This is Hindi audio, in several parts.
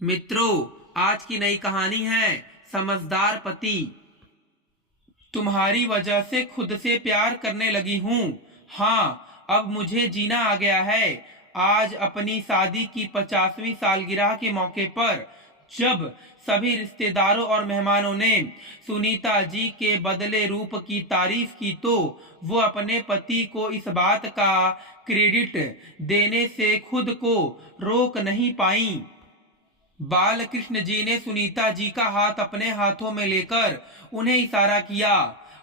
मित्रों, आज की नई कहानी है समझदार पति। तुम्हारी वजह से खुद से प्यार करने लगी हूँ। हाँ, अब मुझे जीना आ गया है। आज अपनी शादी की 50वीं सालगिरह के मौके पर जब सभी रिश्तेदारों और मेहमानों ने सुनीता जी के बदले रूप की तारीफ की तो वो अपने पति को इस बात का क्रेडिट देने से खुद को रोक नहीं पाई। बालकृष्ण जी ने सुनीता जी का हाथ अपने हाथों में लेकर उन्हें इशारा किया।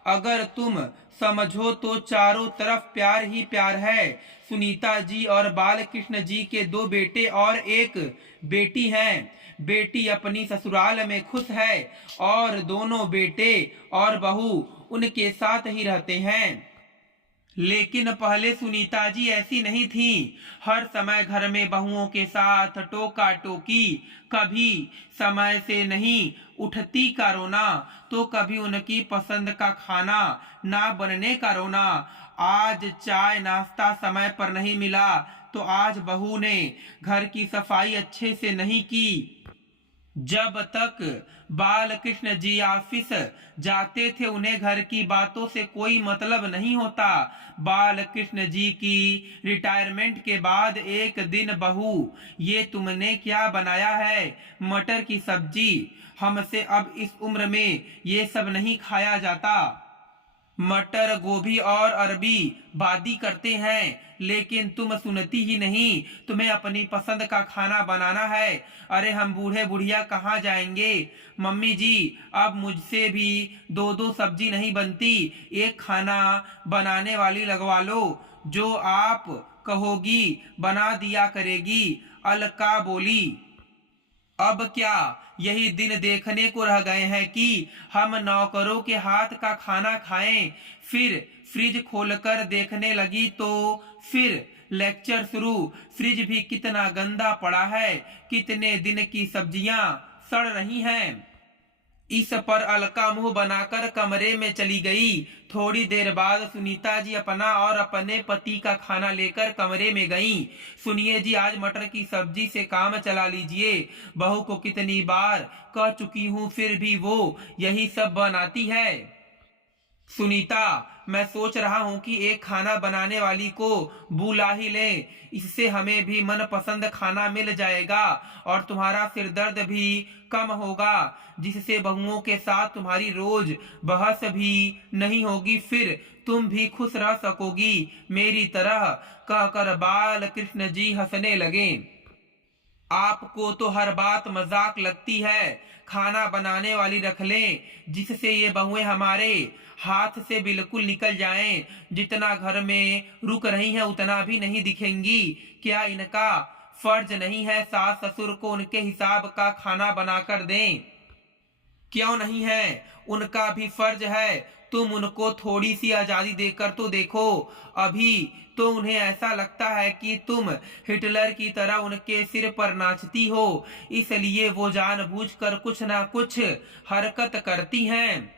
अगर तुम समझो तो चारों तरफ प्यार ही प्यार है। सुनीता जी और बालकृष्ण जी के 2 बेटे और एक बेटी हैं। बेटी अपनी ससुराल में खुश है और दोनों बेटे और बहू उनके साथ ही रहते हैं। लेकिन पहले सुनीता जी ऐसी नहीं थी। हर समय घर में बहुओं के साथ टोका टोकी, कभी समय से नहीं उठती का रोना, तो कभी उनकी पसंद का खाना ना बनने का रोना। आज चाय नाश्ता समय पर नहीं मिला तो आज बहू ने घर की सफाई अच्छे से नहीं की। जब तक बालकृष्ण जी ऑफिस जाते थे उन्हें घर की बातों से कोई मतलब नहीं होता। बालकृष्ण जी की रिटायरमेंट के बाद एक दिन बहू, ये तुमने क्या बनाया है? मटर की सब्जी। हमसे अब इस उम्र में ये सब नहीं खाया जाता। मटर गोभी और अरबी बादी करते हैं, लेकिन तुम सुनती ही नहीं। तुम्हें अपनी पसंद का खाना बनाना है। अरे हम बूढ़े बुढ़िया कहाँ जाएंगे? मम्मी जी, अब मुझसे भी 2-2 सब्जी नहीं बनती। एक खाना बनाने वाली लगवा लो, जो आप कहोगी बना दिया करेगी, अलका बोली। अब क्या यही दिन देखने को रह गए हैं कि हम नौकरों के हाथ का खाना खाएं? फिर फ्रिज खोलकर देखने लगी तो फिर लेक्चर शुरू। फ्रिज भी कितना गंदा पड़ा है, कितने दिन की सब्जियां सड़ रही हैं। इस पर अलका मुंह बनाकर कमरे में चली गई। थोड़ी देर बाद सुनीता जी अपना और अपने पति का खाना लेकर कमरे में गईं। सुनिए जी, आज मटर की सब्जी से काम चला लीजिए। बहू को कितनी बार कह चुकी हूँ, फिर भी वो यही सब बनाती है। सुनीता, मैं सोच रहा हूँ कि एक खाना बनाने वाली को बुला ही लें। इससे हमें भी मनपसंद खाना मिल जाएगा और तुम्हारा सिरदर्द भी कम होगा, जिससे बहुओं के साथ तुम्हारी रोज बहस भी नहीं होगी। फिर तुम भी खुश रह सकोगी मेरी तरह। कहकर बालकृष्ण जी हंसने लगे। आपको तो हर बात मजाक लगती है। खाना बनाने वाली रख लें, जिससे ये बहुएं हमारे हाथ से बिल्कुल निकल जाएं। जितना घर में रुक रही हैं उतना भी नहीं दिखेंगी। क्या इनका फर्ज नहीं है सास ससुर को उनके हिसाब का खाना बनाकर दें? क्यों नहीं है, उनका भी फर्ज है। तुम उनको थोड़ी सी आजादी देकर तो देखो। अभी तो उन्हें ऐसा लगता है कि तुम हिटलर की तरह उनके सिर पर नाचती हो, इसलिए वो जानबूझकर कुछ ना कुछ हरकत करती हैं।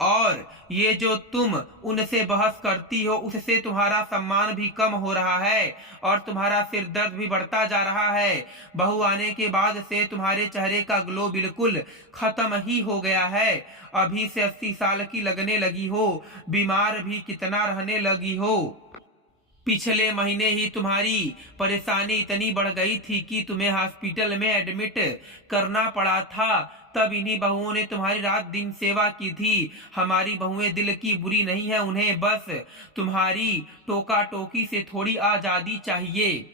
और ये जो तुम उनसे बहस करती हो, उससे तुम्हारा सम्मान भी कम हो रहा है और तुम्हारा सिर दर्द भी बढ़ता जा रहा है। बहू आने के बाद से तुम्हारे चेहरे का ग्लो बिल्कुल खत्म ही हो गया है। अभी से 80 साल की लगने लगी हो, बीमार भी कितना रहने लगी हो। पिछले महीने ही तुम्हारी परेशानी इतनी बढ़ गई थी कि तुम्हें हॉस्पिटल में एडमिट करना पड़ा था। तब इन्हीं बहुओं ने तुम्हारी रात दिन सेवा की थी। हमारी बहुएं दिल की बुरी नहीं है, उन्हें बस तुम्हारी टोका टोकी से थोड़ी आजादी चाहिए।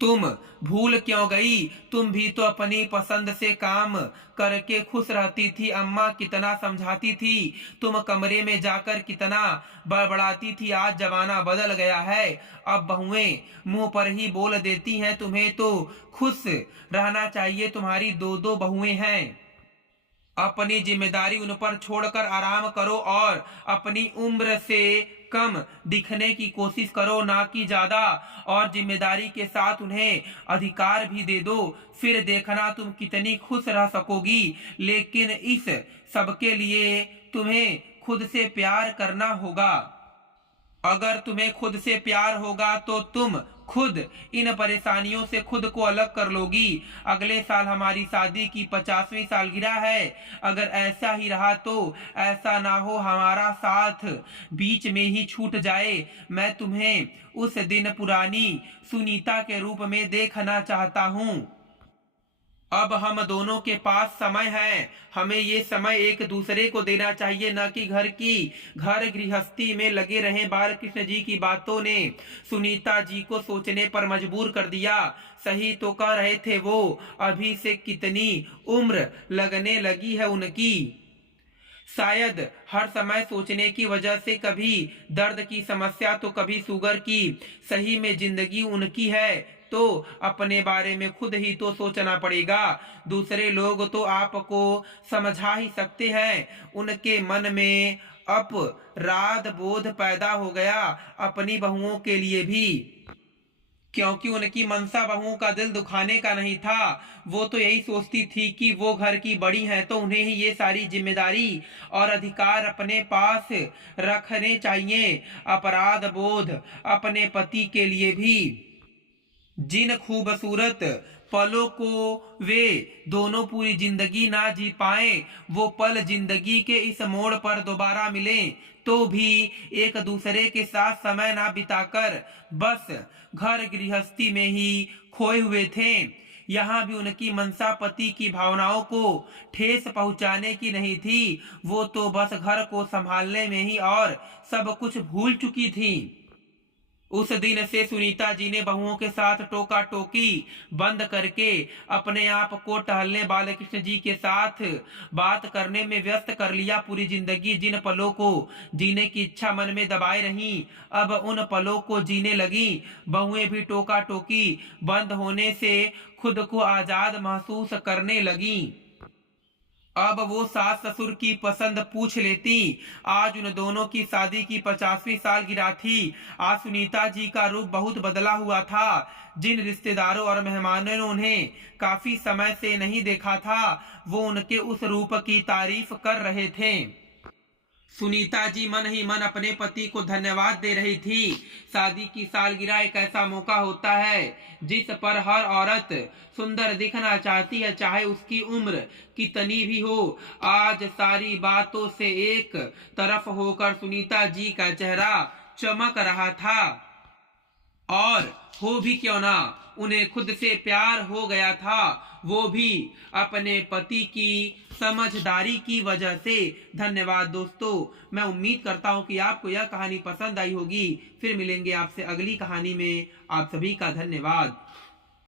तुम भूल क्यों गई? तुम भी तो अपनी पसंद से काम करके खुश रहती थी। अम्मा कितना समझाती थी, तुम कमरे में जाकर कितना बड़बड़ाती थी। आज जमाना बदल गया है, अब बहुएं मुंह पर ही बोल देती हैं। तुम्हें तो खुश रहना चाहिए, तुम्हारी 2-2 बहुएं हैं। अपनी जिम्मेदारी उन पर छोड़कर आराम करो और अपनी उम्र से कम दिखने की कोशिश करो, ना कि ज्यादा। और जिम्मेदारी के साथ उन्हें अधिकार भी दे दो, फिर देखना तुम कितनी खुश रह सकोगी। लेकिन इस सबके लिए तुम्हें खुद से प्यार करना होगा। अगर तुम्हें खुद से प्यार होगा तो तुम खुद इन परेशानियों से खुद को अलग कर लोगी। अगले साल हमारी शादी की 50वीं सालगिरह है। अगर ऐसा ही रहा तो ऐसा ना हो हमारा साथ बीच में ही छूट जाए। मैं तुम्हें उस दिन पुरानी सुनीता के रूप में देखना चाहता हूँ। अब हम दोनों के पास समय है। हमें ये समय एक दूसरे को देना चाहिए, न कि घर गृहस्थी में लगे रहे। बालकृष्ण जी की बातों ने सुनीता जी को सोचने पर मजबूर कर दिया। सही तो कह रहे थे वो, अभी से कितनी उम्र लगने लगी है उनकी। शायद हर समय सोचने की वजह से कभी दर्द की समस्या तो कभी शुगर की। सही में जिंदगी उनकी है तो अपने बारे में खुद ही तो सोचना पड़ेगा। दूसरे लोग तो आपको समझा ही सकते हैं। उनके मन में अपराध बोध पैदा हो गया अपनी बहुओं के लिए भी, क्योंकि उनकी मनसा बहुओं का दिल दुखाने का नहीं था। वो तो यही सोचती थी कि वो घर की बड़ी हैं तो उन्हें ही ये सारी जिम्मेदारी और अधिकार अपने पास रखने चाहिए। अपराध बोध अपने पति के लिए भी। जिन खूबसूरत पलों को वे दोनों पूरी जिंदगी ना जी पाए, वो पल जिंदगी के इस मोड़ पर दोबारा मिले तो भी एक दूसरे के साथ समय ना बिताकर बस घर गृहस्थी में ही खोए हुए थे। यहाँ भी उनकी मनसा पति की भावनाओं को ठेस पहुंचाने की नहीं थी। वो तो बस घर को संभालने में ही और सब कुछ भूल चुकी थी। उस दिन से सुनीता जी ने बहुओं के साथ टोका टोकी बंद करके अपने आप को टहलने बालकृष्ण जी के साथ बात करने में व्यस्त कर लिया। पूरी जिंदगी जिन पलों को जीने की इच्छा मन में दबाए रही, अब उन पलों को जीने लगी। बहुएं भी टोका टोकी बंद होने से खुद को आजाद महसूस करने लगी। अब वो सास ससुर की पसंद पूछ लेती। आज उन दोनों की शादी की 50वीं सालगिरह थी। आज सुनीता जी का रूप बहुत बदला हुआ था। जिन रिश्तेदारों और मेहमानों ने उन्हें काफी समय से नहीं देखा था, वो उनके उस रूप की तारीफ कर रहे थे। सुनीता जी मन ही मन अपने पति को धन्यवाद दे रही थी। शादी की सालगिरह एक ऐसा मौका होता है जिस पर हर औरत सुंदर दिखना चाहती है, चाहे उसकी उम्र कितनी भी हो। आज सारी बातों से एक तरफ होकर सुनीता जी का चेहरा चमक रहा था। और हो भी क्यों ना, उन्हें खुद से प्यार हो गया था, वो भी अपने पति की समझदारी की वजह से। धन्यवाद दोस्तों, मैं उम्मीद करता हूँ कि आपको यह कहानी पसंद आई होगी। फिर मिलेंगे आपसे अगली कहानी में। आप सभी का धन्यवाद।